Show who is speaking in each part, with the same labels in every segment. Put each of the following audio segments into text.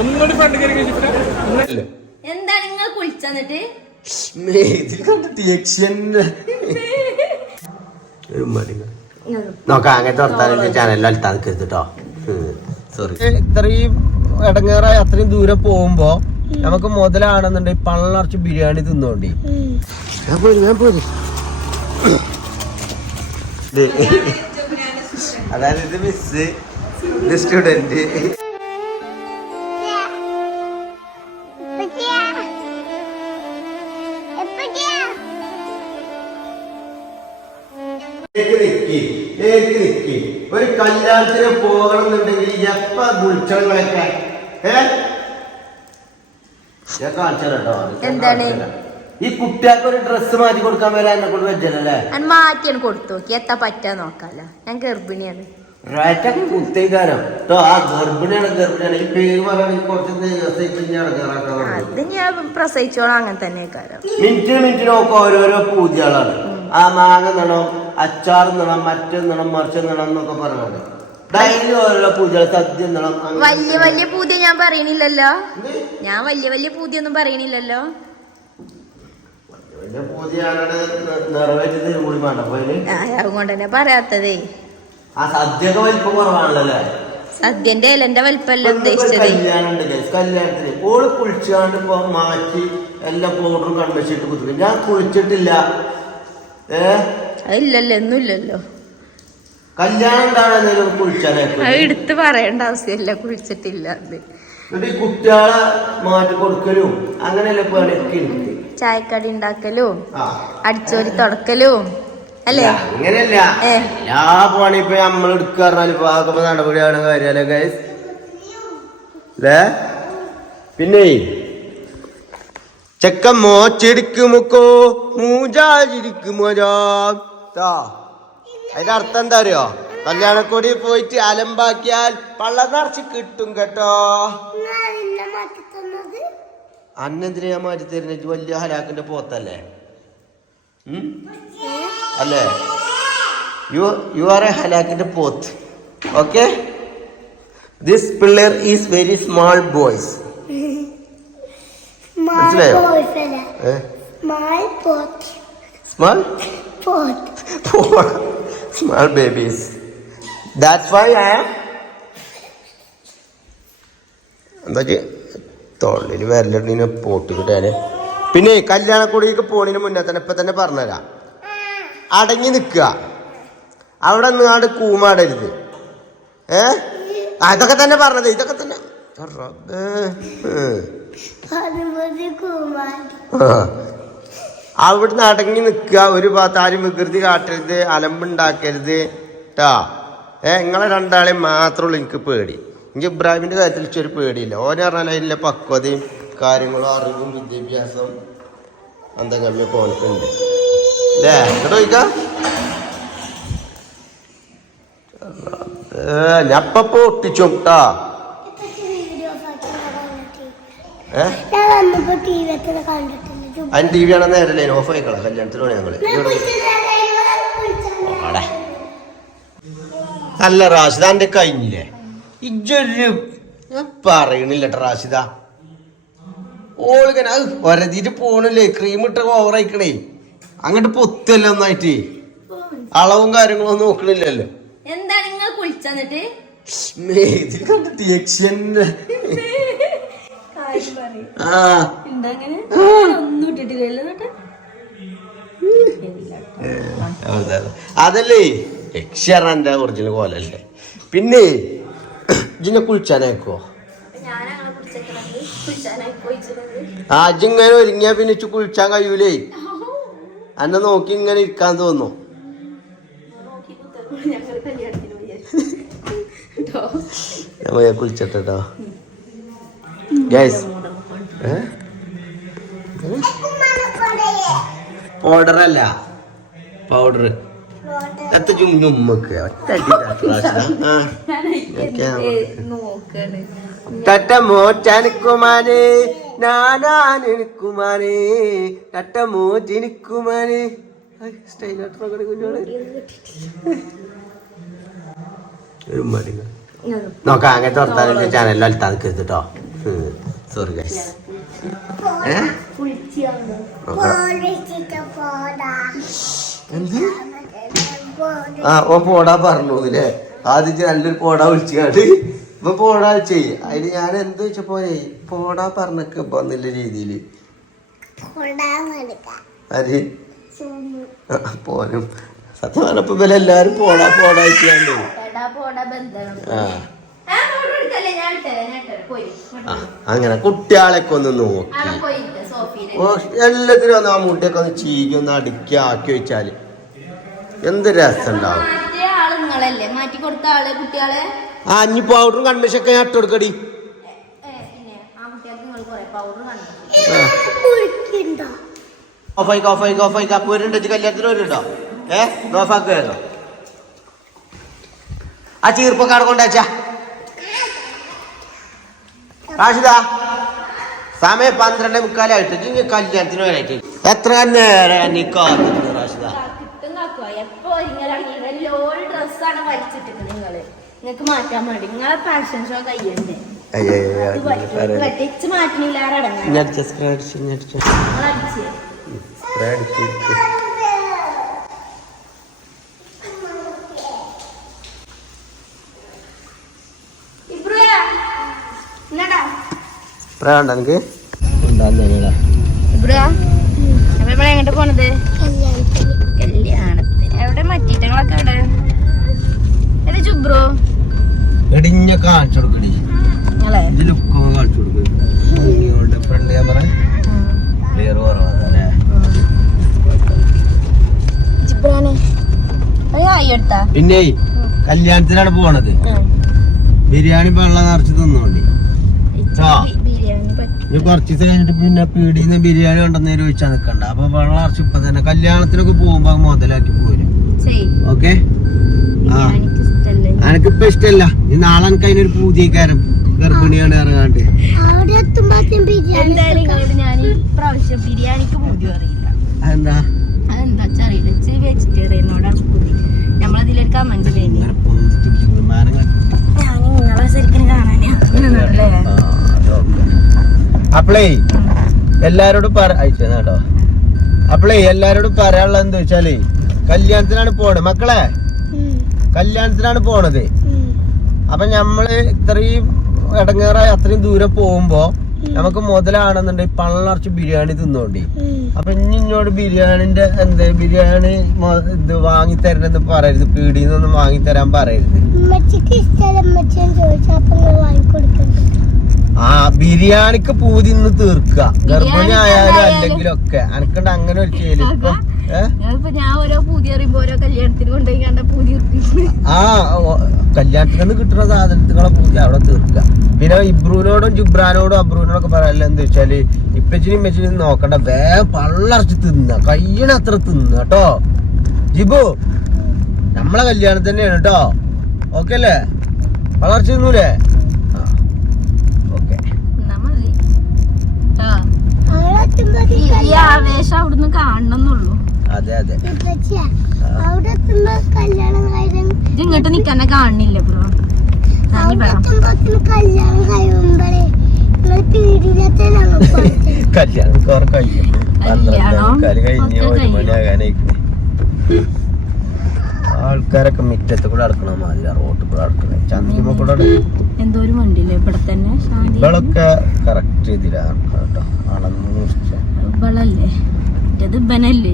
Speaker 1: ഒന്നുകൂടി ഫ്രണ്ട് കയറി
Speaker 2: എന്താ നിങ്ങൾ കുളിച്ചെന്നിട്ട്
Speaker 3: നോക്കാം അങ്ങനത്തെ വർത്താനം ചാനലിൽ അൽത്താൻ കേട്ടോ സോറി ഇത്രയും ഇടങ്ങേറായി അത്രയും ദൂരെ പോകുമ്പോ നമുക്ക് മുതലാണെന്നുണ്ടെങ്കിൽ പള്ളറച്ച് ബിരിയാണി തിന്നോണ്ടി. ഞാൻ പോയി ഞാൻ പോയി. അതായത് ഇത് മിസ് ഇത് സ്റ്റുഡന്റ് ഒരു കല്യാണത്തിന് പോകണം എന്നുണ്ടെങ്കിൽ എപ്പ വിളിച്ചോളൊക്കെ ഏ? ഞാൻ കാണിച്ചാലോ
Speaker 2: എന്താണ്?
Speaker 3: ഈ കുട്ടികൾക്ക് ഒരു ഡ്രസ്സ് മാറ്റി കൊടുക്കാൻ വരാൻ എന്നെ കൊണ്ട് വെച്ചല്ലേ
Speaker 2: ഞാൻ മാറ്റിയാണ് കൊടുത്തു നോക്കി. എത്താ പറ്റാ നോക്കാലോ ഞാൻ ഗർഭിണിയാണ്.
Speaker 3: കുത്തേക്കാരം കേട്ടോ ആ ഗർഭിണിയാണ് ഗർഭിണിയാണ് ഈ പേര് പറയുകയാണെങ്കിൽ കുറച്ച് ദിവസത്തേക്ക് ഞാൻ ഇറങ്ങാറാക്കാൻ
Speaker 2: അത് ഞാൻ പ്രസവിച്ചോളാം അങ്ങനെ തന്നെ കാരം
Speaker 3: മിനിറ്റിന് മിനിറ്റിന് ഒക്കെ ഓരോരോ പൂജകളാണ്. ആ മാങ്ങ നിണം അച്ചാർ നിണം മറ്റേ നിണം മറിച്ച് നിണം എന്നൊക്കെ പറഞ്ഞത് ഡെയിലി ഓരോരോ പൂജകൾ സദ്യ നിണം
Speaker 2: വലിയ വലിയ പൂതി ഞാൻ പറയണില്ലല്ലോ? ഞാൻ വലിയ വലിയ പൂതിയൊന്നും പറയണില്ലല്ലോ?
Speaker 3: വലിയ പൂജയാണ് നിറവേറ്റി തരും കൂടി വേണ്ട
Speaker 2: അതുകൊണ്ട് തന്നെ പറയാത്തതേ.
Speaker 3: ആ സദ്യയൊക്കെ വലിപ്പം കുറവാണല്ലോ അല്ലേ?
Speaker 2: സദ്യന്റെ ഇലന്റെ
Speaker 3: വലിപ്പം
Speaker 2: ഉദ്ദേശിച്ചത്.
Speaker 3: കല്യാണം. കല്യാണത്തിന്. ഓൾ കുളിച്ചാണ്ട് മാറ്റി എല്ലാ പൗഡറും കണ്ടുവച്ചിട്ട് കുത്തിക്കും ഞാൻ കുളിച്ചിട്ടില്ല. ഏ?
Speaker 2: അതില്ലല്ലോ ഒന്നും ഇല്ലല്ലോ.
Speaker 3: കല്യാണം കുളിച്ചാനായിട്ട്
Speaker 2: അത് എടുത്ത് പറയേണ്ട ആവശ്യമില്ല കുളിച്ചിട്ടില്ല അത്.
Speaker 3: എന്നിട്ട് ഈ കുട്ടികളെ മാറ്റി കൊടുക്കലും അങ്ങനെയല്ലേ പണിയൊക്കെ
Speaker 2: ചായക്കടി ഉണ്ടാക്കലും അടിച്ചോരി തുടക്കലും അല്ലേ?
Speaker 3: അങ്ങനെയല്ല. എല്ലാ പണി ഇപ്പൊ നമ്മൾ എടുക്കാറുണ്ട് ഇപ്പൊ ആക്കുമ്പോ നടപടിയാണ് കാര്യല്ലേ ഗൈസ് അല്ലേ പിന്നെ? ചെക്കൻ മോച്ചെടുക്കുമുക്കോ മൂജാചിരിക്കുമോ അതിന്റെ അർത്ഥം എന്താ അറിയോ? കല്യാണക്കൊടി പോയിട്ട് അലമ്പാക്കിയാൽ പള്ള നിറച്ച് കിട്ടും കേട്ടോ. അന്നെന്തിനാ മാറ്റി തരുന്നത് വലിയ ഹലാക്കിന്റെ പോത്തല്ലേ? അല്ലേ? യു യു ആർ എ ഹലാക്കിന്റെ പോത്ത് ഓക്കെ ദിസ് പിള്ളേർ ഈസ് വെരി സ്മാൾ ബോയ്സ് മനസ്സിലായോ? Small. Small babies that's why I am എന്താ തൊള്ളിൽ വരലിനെ പോട്ട് കിട്ടാന് പിന്നെ കല്യാണക്കുടിക്ക് പോണതിന് മുന്നേ തന്നെ ഇപ്പൊ തന്നെ പറഞ്ഞുതരാം അടങ്ങി നിൽക്കുക അവിടെ നിന്നാണ്ട് കൂമാടരുത്. ഏ? അതൊക്കെ തന്നെ പറഞ്ഞത് ഇതൊക്കെ തന്നെ. അവിടുന്ന് അടങ്ങി നിൽക്കുക ഒരു ഭാഗത്ത് ആരും വികൃതി കാട്ടരുത് അലമ്പുണ്ടാക്കരുത് കേട്ടാ ഏ നിങ്ങളെ രണ്ടാളെയും മാത്രമുള്ളൂ എനിക്ക് പേടി. എനിക്ക് ഇബ്രാഹിമിന്റെ കാര്യത്തിൽ ഒരു പേടിയില്ല. ഓനെ പറഞ്ഞാൽ അതിലെ പക്വതയും കാര്യങ്ങളും അറിവും വിദ്യാഭ്യാസം അന്തഗമ്യൊക്കെ പോലത്തുണ്ട് അല്ലേ എന്നിട്ട് ചോദിക്കാം ഞപ്പപ്പോ ഒട്ടിച്ചു കേട്ടാ
Speaker 4: വീഡിയോ കണ്ടിട്ട്
Speaker 3: ഏ
Speaker 4: ഞാൻ വന്നപ്പോ ടി വി എത്ര കണ്ടിട്ടില്ല
Speaker 3: അതിന് ടി വി ആണെന്ന് നേരല്ലേ? ഓഫ് ആയിക്കളാം. കല്യാണത്തിന് പോണേ ഞങ്ങൾ. അല്ല റാഷിദ എന്റെ കഴിഞ്ഞില്ലേ? ഇജ്ജൊരു പറയണില്ല ട്ടോ റാഷിദ. ഓളിങ്ങനെ ഒരതിട്ട് പോണില്ലേ? ക്രീം ഇട്ട ഓവറായിക്കണേ അങ്ങോട്ട് പൊത്തല്ല ഒന്നായിട്ട് അളവും കാര്യങ്ങളും ഒന്നും നോക്കണില്ലല്ലോ.
Speaker 2: എന്താ നിങ്ങൾ കുളിച്ചെന്നിട്ട്.
Speaker 3: അതല്ലേ? ഒറിജിനൽ കോലല്ലേ. പിന്നെ ഇജിനെ കുളിച്ചാനേക്കോ
Speaker 2: ഞാനങ്ങനെ
Speaker 3: ഇങ്ങനെ ഒരുങ്ങിയാ പിന്നെ കുളിച്ചാൻ കഴിയൂലേ? എന്നെ നോക്കി ഇങ്ങനെ ഇരിക്കാൻ തോന്നു ഞാൻ കുളിച്ചിട്ടോ ഗൈസ് പൗഡർ അല്ല. പൗഡർ എത്ര ചുമ്മുക്ക് ഒറ്റ.
Speaker 2: നോക്കാണ്.
Speaker 3: തട്ടമോ ചനക്കുമാനെ നാനാനിക്കുമാനെ തട്ടമോ ജനിക്കുമാനെ സ്റ്റൈലായിട്ട് കുഞ്ഞോൾ ഒരു മടി. നോക്കാം അങ്ങനത്തെ വർത്താനം ചാനലിൽ നിൽക്കരുത് കേട്ടോ സോറി ഗൈസ് ആ ഓ പോടാ പറഞ്ഞു ഇല്ലേ ആദ്യം ഇജ്ജ് നല്ലൊരു പോടാ വിളിച്ചു കാണ്ട് ഇപ്പൊ പോടാ ചെയ്യ് അതിന് ഞാൻ എന്ത് വെച്ചപ്പോ പോടാ പറഞ്ഞൊക്കെ ഇപ്പൊ എന്നുള്ള രീതിയിൽ.
Speaker 4: പോടാ
Speaker 3: പോലും സത്യം പറഞ്ഞപ്പോ ഇവരെ എല്ലാരും പോടാ പോടാ ചെയ്യാണ്ട് ആ. അങ്ങനെ കുട്ടികളൊക്കെ ഒന്ന് നോക്കി. എല്ലാത്തിനും ഒന്ന് ആ മുട്ടിയൊക്കെ ഒന്ന് ചീകി ഒന്ന് അടുക്കി ആക്കി വെച്ചാൽ. എന്ത് രസം ഉണ്ടാവും
Speaker 2: മാറ്റി കൊടുത്ത ആൾ കുട്ടികളെ?
Speaker 3: ആ അഞ്ഞി പൗഡറും കൺമേഷൊക്കെ ഞാൻ
Speaker 4: ഇട്ടുകൊടുക്കടി
Speaker 3: ഓഫായിക്ക ഓഫായിക്ക ഓഫായിക്ക അപ്പൊ കല്യാണത്തിന് വരുന്നുണ്ടോ ഏ ഓഫാക്കുവായിരുന്നോ ആ ചീർപ്പൊക്കെ അവിടെ കൊണ്ടാച്ചാ റാഷിദാ സമയം പന്ത്രണ്ട് മുക്കാലായിട്ട് ഇനി കല്യാണത്തിന് വരായിട്ട് എത്ര നേരം നീ കാത്തിട്ടുണ്ട് റാഷിദ
Speaker 2: നിങ്ങക്ക് മാറ്റാൻ വേണ്ടി. നിങ്ങളെ ഫാഷൻ ഷോ
Speaker 3: കയ്യണ്ടേ എനിക്ക്
Speaker 2: എങ്ങോട്ട് പോണത്?
Speaker 4: കല്യാണത്തിന്.
Speaker 2: എവിടെ മറ്റീറ്റങ്ങളൊക്കെ എവിടെ? എവിടെ ചുബ്രു
Speaker 3: എടിഞ്ഞ കാണിച്ചു കൊടുക്കടി ഇത് ലുക്ക് കാണിച്ചു കൊടുക്കും ഫ്രണ്ട് ക്യാമറ ക്ലിയർ
Speaker 2: ഹായ് എടുത്താ?
Speaker 3: പിന്നെ കല്യാണത്തിനാണ് പോണത്. ബിരിയാണി വെള്ളം നിറച്ച് തിന്നോണ്ടി. കുറച്ച് കഴിഞ്ഞിട്ട് പിന്നെ പീടിന്ന് ബിരിയാണി ഉണ്ടെന്ന് ചോദിച്ചാൽ നിക്കണ്ട. അപ്പൊ വെള്ളം നിറച്ച് ഇപ്പൊ തന്നെ കല്യാണത്തിനൊക്കെ പോകുമ്പോ മുതലാക്കി പോരും. ഓക്കെ? ആ.
Speaker 2: എനിക്ക് ഇഷ്ടല്ലേ.
Speaker 3: ഈ നാളെ എനിക്ക് അതിനൊരു പൂജക്കാരൻ ഗർഭിണിയാണ് ഇറങ്ങാണ്ട്
Speaker 2: എന്തായാലും ഇങ്ങോട്ട് ഞാൻ ഈ പ്രാവശ്യം ബിരിയാണിക്ക് പൂതി അറിയില്ല
Speaker 3: അതെന്താ?
Speaker 2: അതെന്താ വെച്ചാ അറിയില്ല ഇച്ചിരി വെജിറ്റേറിയനോടാണ് പൂതി നമ്മളതിലൊരു കമന്റ് ഞാൻ നിങ്ങളെ ശരിക്കും കാണാനേ.
Speaker 3: അപ്പളേ എല്ലാരോടും പറ അയച്ചോ കേട്ടോ. അപ്പളേ എല്ലാരോടും പറയാനുള്ളത് എന്താ വെച്ചാൽ കല്യാണത്തിനാണ് പോണ്. മക്കളെ കല്യാണത്തിനാണ് പോണത്. അപ്പൊ ഞമ്മൾ ഇത്രയും ഇടങ്ങേറായി അത്രയും ദൂരം പോകുമ്പോ നമുക്ക് മുതലാണെന്നുണ്ടെങ്കിൽ പള്ളറച്ച് ബിരിയാണി തിന്നോണ്ടി. അപ്പൊ ഇനി ഇന്നോട് ബിരിയാണിന്റെ എന്ത് ബിരിയാണി ഇത് വാങ്ങി തരണെന്ന് പറയരുത്. പീടിന്നൊന്നും വാങ്ങി തരാൻ പറയരുത് ആ ബിരിയാണിക്ക് പൂതി ഇന്ന് തീർക്കുക ഗർഭിണി ആയാലും അല്ലെങ്കിലും ഒക്കെ അനക്കണ്ട അങ്ങനെ ഒരു ചെയ്യൽ ഇപ്പൊ?
Speaker 2: പൂതി കല്യാണത്തിന് പൂതി
Speaker 3: ആ ഓ, കിട്ടുന്ന സാധനത്തിനുള്ള പൂജ അവിടെ തീർക്കുക. പിന്നെ ഇബ്രൂനോടും ജുബ്രാനോടും അബ്രൂനോടൊക്കെ പറയാനില്ല എന്താ വെച്ചാൽ ഇപ്പച്ചിനും ഇമ്മച്ചിനും നോക്കണ്ട വേഗം പള്ളറച്ച് തിന്ന കയ്യണ അത്ര തിന്ന കേട്ടോ. ജിബു നമ്മളെ കല്യാണം തന്നെയാണ് കേട്ടോ. ഓക്കെ അല്ലേ? പള്ളറച്ച് തിന്നൂലേ? ഓക്കെ
Speaker 2: എന്നാ മതി ആ.
Speaker 4: അവിടെ എത്തുമ്പോഴത്തേക്കും
Speaker 2: ഈ- ഈ
Speaker 4: കല്യാണം
Speaker 2: ആവേശം അവിടുന്ന് കാണണമെന്നുള്ളൂ
Speaker 3: അതെ അതെ.
Speaker 2: ഇങ്ങോട്ട് നിക്കന്നെ കാണുന്നില്ല ബ്രോ.
Speaker 4: കല്യാണം
Speaker 3: കുറെ കഴിയും കഴിഞ്ഞ് ഒരു ആൾക്കാരൊക്കെ മുറ്റത്ത് കൂടെ അടക്കണ മാതിരി റോട്ടിൽ കൂടെ അടക്കണ ചന്തിമ കൂടെ എന്തോ
Speaker 2: എന്തോരം വണ്ടിയില്ലേ? ഇവിടെ തന്നെ
Speaker 3: ഇവളൊക്കെ കറക്റ്റ് ചെയ്തില്ല കേട്ടോ അളന്ന്
Speaker 2: ഇവളല്ലേ? ഇത് ഇവനല്ലേ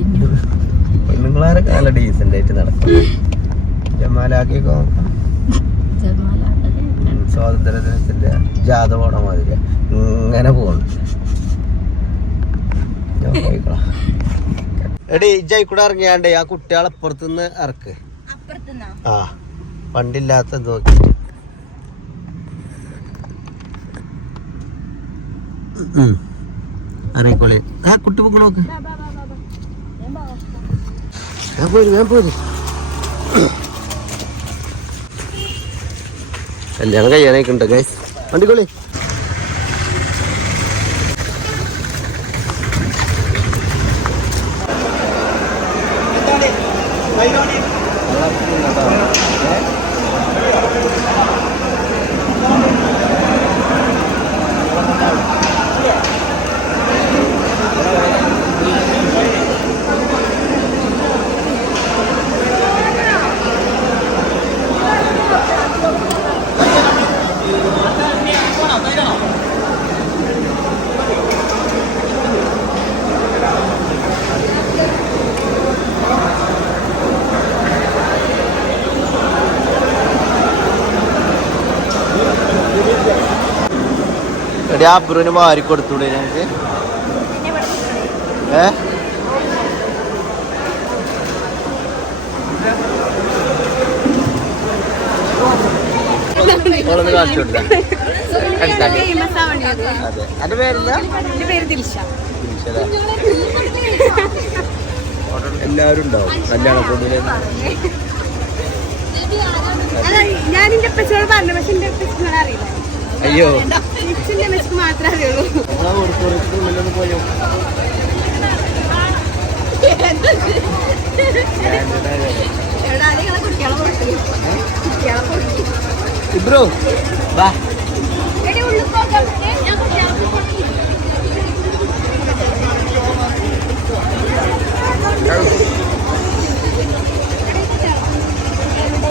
Speaker 3: പെണ്ണുങ്ങളാരെ നല്ല ഡീസന്റ് ആയിട്ട് നടക്കും. ജമാലാക്കിയൊക്കെ നോക്കാം. ഉം, സ്വാതന്ത്ര്യ ദിനത്തിന്റെ ജാഥ പോണ മാതിരി. ഇങ്ങനെ പോകണം എടി ഇജായി ഇറങ്ങിയാണ്ട് ആ കുട്ടികളെ അപ്പുറത്തുനിന്ന് ഇറക്ക്. ആ പണ്ടില്ലാത്ത നോക്കി. അറിയിക്കോളി ആ കുട്ടി പൊക്കെ നോക്ക്. ഞാൻ പോര് ഞാൻ പോര്. കല്യാണം കഴിയാനായിക്കുണ്ട് ഗൈസ് വണ്ടിക്കോളി. എടി ആ അബ്രുവിന് വാരി കൊടുത്തൂടെ ഞങ്ങൾക്ക് ഏ? ഓളൊന്ന് കാണിച്ചു കൊടുത്താ അതെ. എല്ലാവരും ഉണ്ടാവും. കല്യാണ കൂടുതലും
Speaker 5: ഞാൻ എന്റെ അപ്പച്ചോട് പറഞ്ഞു പക്ഷെ എന്റെ അറിയാം
Speaker 3: അയ്യോ.
Speaker 5: മാത്രമേ
Speaker 3: പോയോ ഇബ്രോ വാ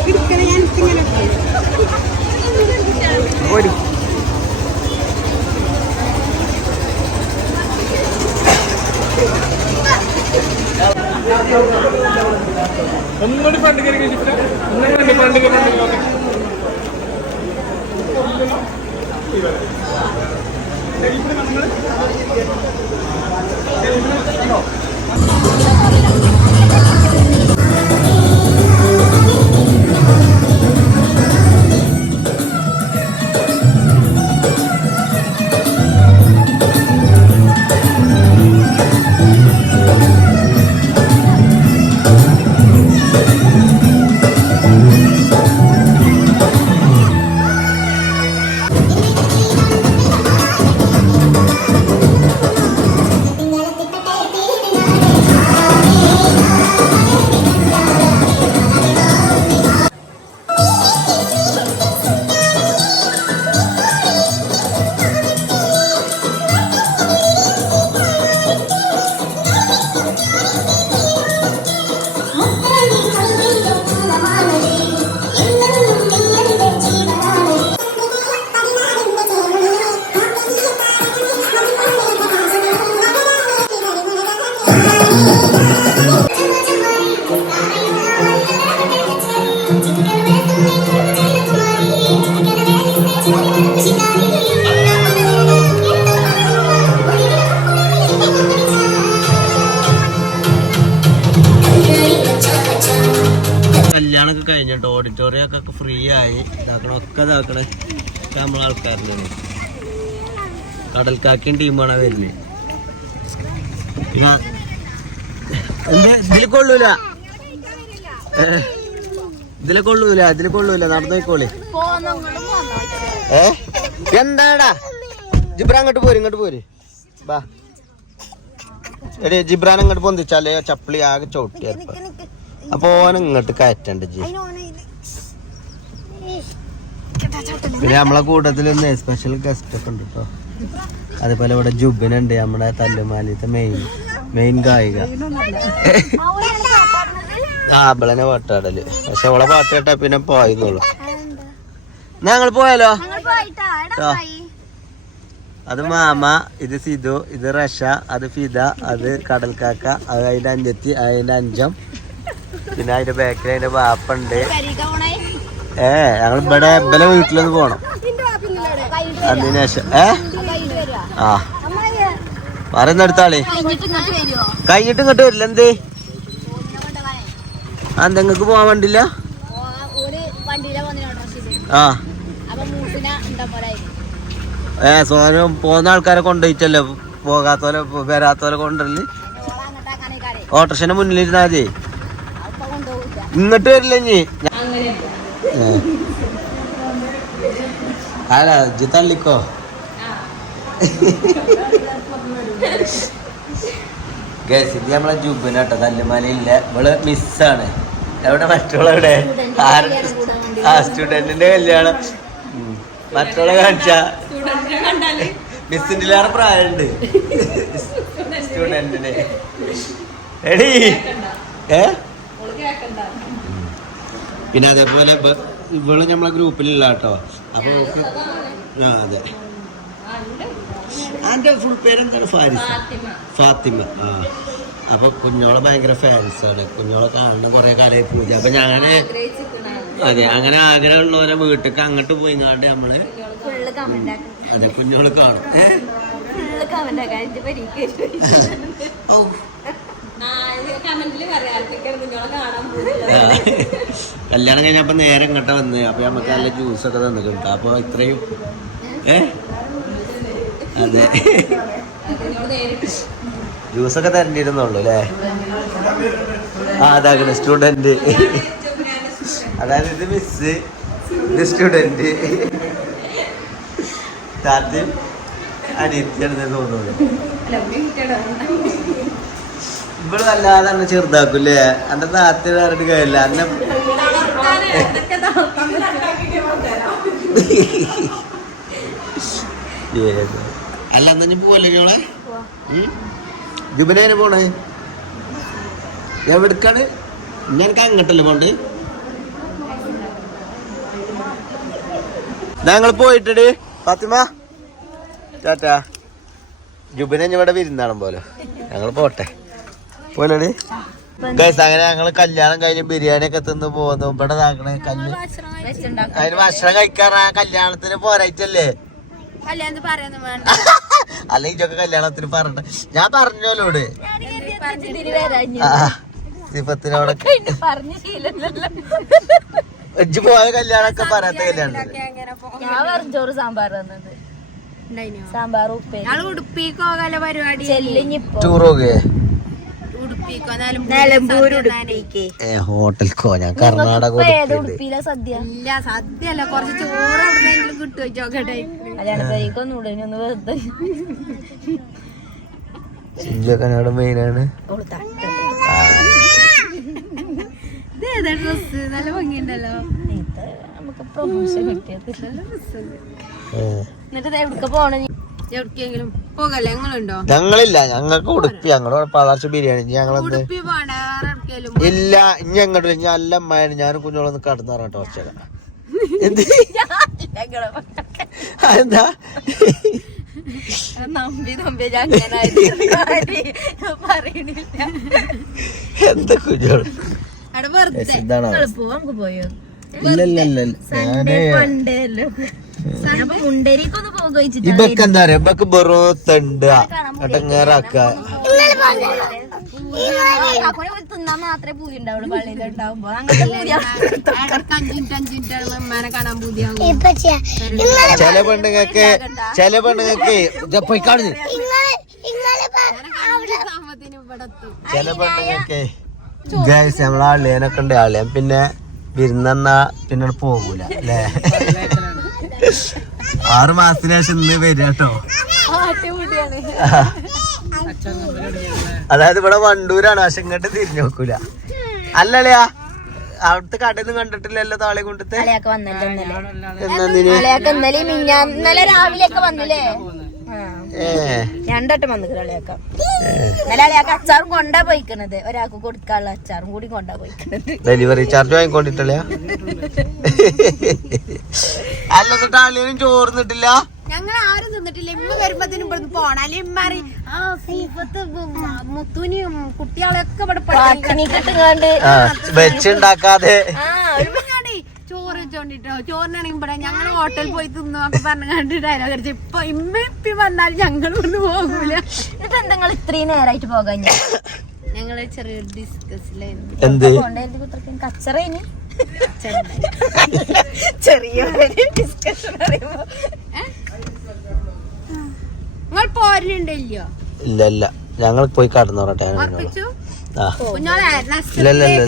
Speaker 5: ഇരിക്കണ ഞാൻ ഇങ്ങനെ
Speaker 3: പോടി
Speaker 1: ഒന്നുകൂടി ഫ്രണ്ട് കയറി കഴിച്ചിട്ട് ഫ്രണ്ട് കയറി ഫ്രണ്ട് ഓക്കെ
Speaker 3: കല്യാണമൊക്കെ ഒക്കെ ഒക്കെ നമ്മളെ ആൾക്കാരിലാണ് കടൽക്കാക്കിയും ടീമാണ് വരുന്നത് എന്ത് ഇതിൽ കൊള്ളൂല. ഏ, ഇതിൽ കൊള്ളൂല ഇതിൽ കൊള്ളൂല. നടന്നു ഏ എന്താടാ? ജിബ്രാൻ അങ്ങോട്ട് പോര് ഇങ്ങോട്ട് പോര്. ബാ. എടേ ജിബ്രാൻ അങ്ങോട്ട് പൊന്തിച്ചാലേ ചപ്പിളി ആകെ ചോട്ടിയപ്പോ അപ്പൊ ഓൻ ഇങ്ങോട്ട് കയറ്റണ്ട് ജി. പിന്നെ നമ്മളെ കൂട്ടത്തിൽ ഒന്ന് സ്പെഷ്യൽ ഗസ്റ്റ് ഒക്കെ ഉണ്ട് കേട്ടോ അതേപോലെ ഇവിടെ ജുബിനുണ്ട് നമ്മുടെ തല്ലുമാലിത്തെ മെയിൻ മെയിൻ ഗായിക. ആ പാട്ടാടൽ പക്ഷെ അവളെ പാട്ട് കേട്ടാ പിന്നെ പോയിന്നുള്ളു. ഞങ്ങൾ പോയാലോ. അത് മാമ ഇത് സിധു ഇത് റഷ അത് ഫിദ അത് കടൽക്കാക്ക അത് അതിന്റെ അഞ്ചെത്തി അതിന്റെ അഞ്ചം. പിന്നെ അതിന്റെ ബാക്കിൽ അതിന്റെ വാപ്പുണ്ട് ഏ ഞങ്ങൾ ഇവിടെ ഇവലെ വീട്ടിലൊന്ന് പോണം. അതിന് ശേഷം ഏ? ആ. പറയുന്ന അടുത്താളേ കഴിഞ്ഞിട്ട് ഇങ്ങോട്ട് വരില്ല എന്തേ? ആ നിങ്ങൾക്ക് പോവാൻ വേണ്ടില്ല ആ. ഏ സോനം പോകുന്ന ആൾക്കാരെ കൊണ്ടുപോയിട്ടല്ലേ? പോകാത്തോലെ വരാത്തോലെ കൊണ്ടുവരൽ? ഓട്ടോറിക്ഷന്റെ മുന്നിലിരുന്നാ മതി. ഇങ്ങോട്ട് വരില്ല ഇനി. അല്ല ലിക്കോ? ഗൈസ് ഇത് നമ്മളെ ജുബിനാട്ടോ തല്ലുമാലയില്ല. ഇവൾ മിസ്സാണ് എവിടെ മറ്റുള്ളവിടെ ആ സ്റ്റുഡന്റിന്റെ കല്യാണം. മറ്റുള്ള കാണിച്ച മിസ്സിന്റെ പ്രായമുണ്ട്. സ്റ്റുഡന്റിന് എടീ. ഏ? പിന്നെ അതേപോലെ ഇവ- ഇവൾ നമ്മളെ ഗ്രൂപ്പിലില്ല കേട്ടോ അപ്പൊ ഓക്ക് ആ അതെ. അതിന്റെ ഫുൾ പേരെന്താണ്? ഫാരിസ്. ഫാത്തിമ. ആ. അപ്പൊ കുഞ്ഞോളെ ഭയങ്കര ഫാൻസ് ആണ് കുഞ്ഞോളെ കാണുന്ന കുറെ കാലമായി പൂജ. അപ്പൊ ഞാൻ അതെ അങ്ങനെ ആഗ്രഹമുള്ളവരെ വീട്ടിലേക്ക് അങ്ങോട്ട്
Speaker 2: പോയി കാണ്ട് നമ്മൾ
Speaker 3: അതെ കുഞ്ഞോൾ കാണും.
Speaker 2: പറയാം കാണാൻ
Speaker 3: ആ. കല്യാണം കഴിഞ്ഞപ്പോ നേരെ ഇങ്ങോട്ട് വന്ന്. അപ്പൊ നമുക്ക് നല്ല ജ്യൂസ് ഒക്കെ തന്നു കിട്ടും അപ്പൊ ഇത്രയും ഏ? അതെ. ജ്യൂസ് ഒക്കെ തരണ്ടിരുന്നുള്ളൂ അല്ലേ? ആ അതാകണ സ്റ്റുഡന്റ് അതായത് ഇത് മിസ് ഇത് സ്റ്റുഡന്റ് ആദ്യം അനിയത്തിയാണെന്ന് തോന്നുന്നു. ഇവിടെ വല്ലാതെ അന്നെ ചെറുതാക്കൂലേ അന്റെ താത്തി പറഞ്ഞിട്ട് കഴിയില്ല അന്നെ? അല്ല ഇനി പോവല്ലേ ചോളെ ജുബിനെ പോണേ? എവിടക്കാണ്? ഞാൻ അങ്ങോട്ടല്ലേ പോണ്ട്? ഞങ്ങൾ പോയിട്ടടി. ഫാത്തിമ. ടാറ്റാ. ജുബിനെ ഇവിടെ വിരുന്നാണം പോലെ. ഞങ്ങൾ പോട്ടെ. പോലടി ഗൈസ് അങ്ങനെ ഞങ്ങൾ കല്യാണം കഴിഞ്ഞ് ബിരിയാണി ഒക്കെ തിന്ന് പോകുന്നു ഇവിടെ ഇതാക്കണേ കല്ല് അതിന് ഭക്ഷണം കഴിക്കാറാ കല്യാണത്തിന് പോരായിട്ടല്ലേ? അല്ലെങ്കിൽ ഇതൊക്കെ കല്യാണത്തിന് പറഞ്ഞ ഞാൻ പറഞ്ഞോലോട് ആ സിഫത്തിനോടെ. ഇജ്ജ് പോയ കല്യാണൊക്കെ പറയാത്ത കല്യാണം
Speaker 5: എങ്ങനെ പോ-
Speaker 2: ഞാൻ വെറും ചോറ് സാമ്പാർ തന്നത്? സാമ്പാർ ഉപ്പേരി.
Speaker 5: ഞങ്ങൾ ഉടുപ്പിക്കോ കല പരിപാടി
Speaker 2: ചെല്ലിഞ്ഞിപ്പോ
Speaker 3: ടൂർ പോകേ
Speaker 2: നിലമ്പൂർ ഉടുപ്പിക്ക്.
Speaker 3: ഏ ഹോട്ടൽക്കോ? ഞാൻ കർണാടക.
Speaker 2: ഉടുപ്പിയിലെ സദ്യ?
Speaker 5: ഇല്ല കുറച്ച് ചോറ് എവിടെന്നെങ്കിലും കിട്ടുമോ ചോക്കട്ടെ
Speaker 2: വെറുതെ.
Speaker 3: ഇജ്ജൊക്കെ എന്നോട് മെയിനാണ്
Speaker 5: ഡ്രസ് നല്ല ഭംഗിയുണ്ടല്ലോ.
Speaker 2: ഇത് നമുക്ക് പ്രൊമോഷൻ കിട്ടിയത്. എന്നിട്ട് എവിടെ പോണ?
Speaker 5: എവിടേക്കെങ്കിലും പോകല്ലേ? ഞങ്ങളുണ്ടോ
Speaker 3: ഞങ്ങളില്ല. ഞങ്ങൾക്ക് ഉടുപ്പി ഞങ്ങളുടെ പതാർച്ച ബിരിയാണി. ഞങ്ങൾ ഞങ്ങളെന്ത്?
Speaker 5: ഉടുപ്പി പോണ്ട വേറെ എവിടേക്കെങ്കിലും
Speaker 3: ഇല്ല. ഇനി അങ്ങോട്ട് ഞാൻ നല്ല അമ്മയാണ് ഞാനും കുഞ്ഞോളൊന്ന് കടന്നു പറഞ്ഞിട്ട് ഒച്ചട എന്ത്? എന്താ?
Speaker 2: നമ്പി നമ്പി ഞാൻ അങ്ങനെ പറയണില്ല.
Speaker 3: എന്താ കുഞ്ഞോൾ?
Speaker 5: അവിടെ വെറുതെ.
Speaker 3: ഇതാണോ
Speaker 2: നമുക്ക് പോയോ?
Speaker 3: ഇല്ല ഇല്ല ഇല്ല ഇബക്ക് എന്താ പറയാ ഇബക്ക് വെറും തണ്ട. അടങ്ങേറാക്ക
Speaker 2: തിന്നാൻ മാത്രമേ പൂതി ഉണ്ടാവുള്ളൂ അങ്ങനത്തെ
Speaker 3: ചില പെണ്ണുങ്ങൾക്ക് ചില പെണ്ണുങ്ങൾക്ക് ഇജ്ജ് പോയി കാണുന്നു.
Speaker 4: നിങ്ങൾ നിങ്ങൾ പ- അവിടെ
Speaker 5: സാമ്പത്തിന് ഇവിടെ എത്തും.
Speaker 3: ചില പെണ്ണുങ്ങൾക്ക് ഗൈസ് നമ്മളെ ആളിയനൊക്കെ ഉണ്ട്. ആളിയൻ പിന്നെ വിരുന്നെന്നാ പിന്നെ പോകൂല അല്ലേ? ആറ് മാസത്തിന് ശേഷം ഇന്ന് വരിക കേട്ടോ. അതായത് ഇവിടെ വണ്ടൂരാണ് പക്ഷെ ഇങ്ങോട്ട് തിരിഞ്ഞു നോക്കൂല. അല്ലല്ലയാ അവിടുത്തെ കടയൊന്നും കണ്ടിട്ടില്ലല്ലോ താളെ കൊണ്ടത്തെ?
Speaker 2: ഇന്നലെ. രാവിലെ ഒക്കെ വന്നില്ലേ? രണ്ടട്ടം വന്നു കളിയൊക്കെ. ഇന്നലെ കളിയൊക്കെ അച്ചാറും കൊണ്ടാ പോയിക്കണത്. ഒരാൾക്ക് കൊടുക്കാനുള്ള അച്ചാറും കൂടി കൊണ്ടാ പോയിക്കണത്.
Speaker 3: Delivery charge വാങ്ങിക്കൊണ്ടിട്ടില്ല? അല്ല എന്നിട്ട് ചോർന്നിട്ടില്ല
Speaker 5: ഞങ്ങൾ ആരും തിന്നിട്ടില്ല. ഇമ്മ വരുമ്പത്തിനും ഇവിടുന്ന് പോണം. അല്ലെ ഇമ്മാറി ആ സീഫത്ത് മുത്തുനിയും കുട്ടികളൊക്കെ ഇവിടെ
Speaker 3: വെച്ചുണ്ടാക്കാതെ
Speaker 2: ആ ഒരു
Speaker 5: വെച്ചോണ്ടിട്ടോ ചോറിനാണെങ്കിൽ ഇവിടെ. ഞങ്ങൾ ഹോട്ടൽ പോയി തിന്നു ഒക്കെ പറഞ്ഞു കണ്ട് ഡയലോഗ് അടിച്ചു. ഇപ്പൊ ഇമ്മ വന്നാൽ ഞങ്ങൾ ഒന്ന് പോകൂല.
Speaker 2: എന്നിട്ട് എന്തെങ്കിലും ഇത്രയും നേരമായിട്ട് പോകാൻ
Speaker 5: ഞങ്ങൾ ചെറിയൊരു ഡിസ്കസിലായിരുന്നു
Speaker 2: കച്ചറേന് ചെറിയൊരു ഡിസ്കഷൻ പറയുമ്പോ.
Speaker 5: നിങ്ങൾ പോരുന്നുണ്ടല്ലോ
Speaker 3: ഇല്ല ഇല്ല. ഞങ്ങൾ പോയി കടന്നു പറട്ടെ ഇല്ല ഇല്ല ഇല്ല.